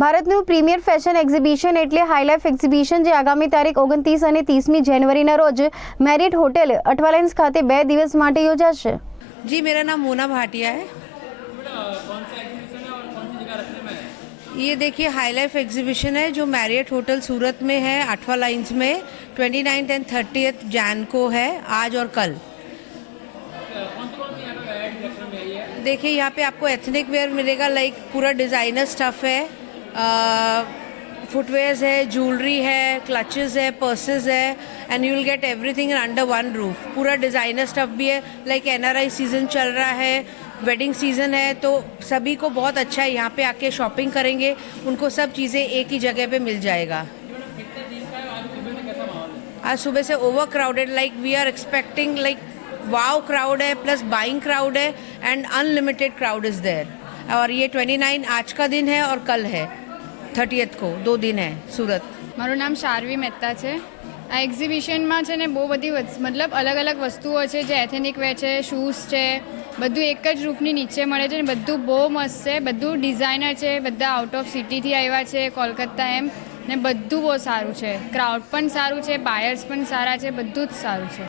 भारत ने premiere fashion exhibition એટલે હાઇલાઇફ exhibition જે આગામી તારીખ 29 અને 30મી જાન્યુઆરીના રોજ મેરિયટ હોટેલ અઠવાલાઇન્સ ખાતે 2 દિવસ માટે યોજાશે જી મેરા નામ મોના ભાટિયા હે યે દેખिए હાઇલાઇફ એક્ઝિબિશન હે જો મેરિયટ હોટેલ સુરત મે હે અઠવાલાઇન્સ મે 29th એન્ડ 30th જાન કો હે આજ ઓર કલ દેખिए यहां पे आपको एथनिक वियर मिलेगा लाइक पूरा डिजाइनर स्टफ है फुटवेयर्स uh, है ज्वेलरी है क्लचेस है पर्सेस है and you will get everything in under one roof पूरा डिज़ाइनर स्टफ भी है लाइक आई सीज़न चल रहा है वेडिंग सीज़न है तो सभी को बहुत अच्छा है यहाँ पे आके शॉपिंग करेंगे उनको सब चीज़ें एक ही जगह पे मिल जाएगा आज सुबह से over crowded like we are expecting like wow crowd है प्लस बाइंग क्राउड है and unlimited crowd is there और ये 29 आज का दिन है और कल है થર્ટીએથ કો દો દિન હે સુરત મારું નામ શારવી મહેતા છે આ એક્ઝિબિશનમાં છે ને બહુ બધી મતલબ અલગ અલગ વસ્તુઓ છે જે એથેનિક વેર છે શૂઝ છે બધું એક જ રૂફની નીચે મળે છે ને બધું બહુ મસ્ત છે બધું ડિઝાઇનર છે બધા આઉટ ઓફ સિટીથી આવ્યા છે કોલકાતા એમ ને બધું બહુ સારું છે ક્રાઉડ પણ સારું છે બાયર્સ પણ સારા છે બધું જ સારું છે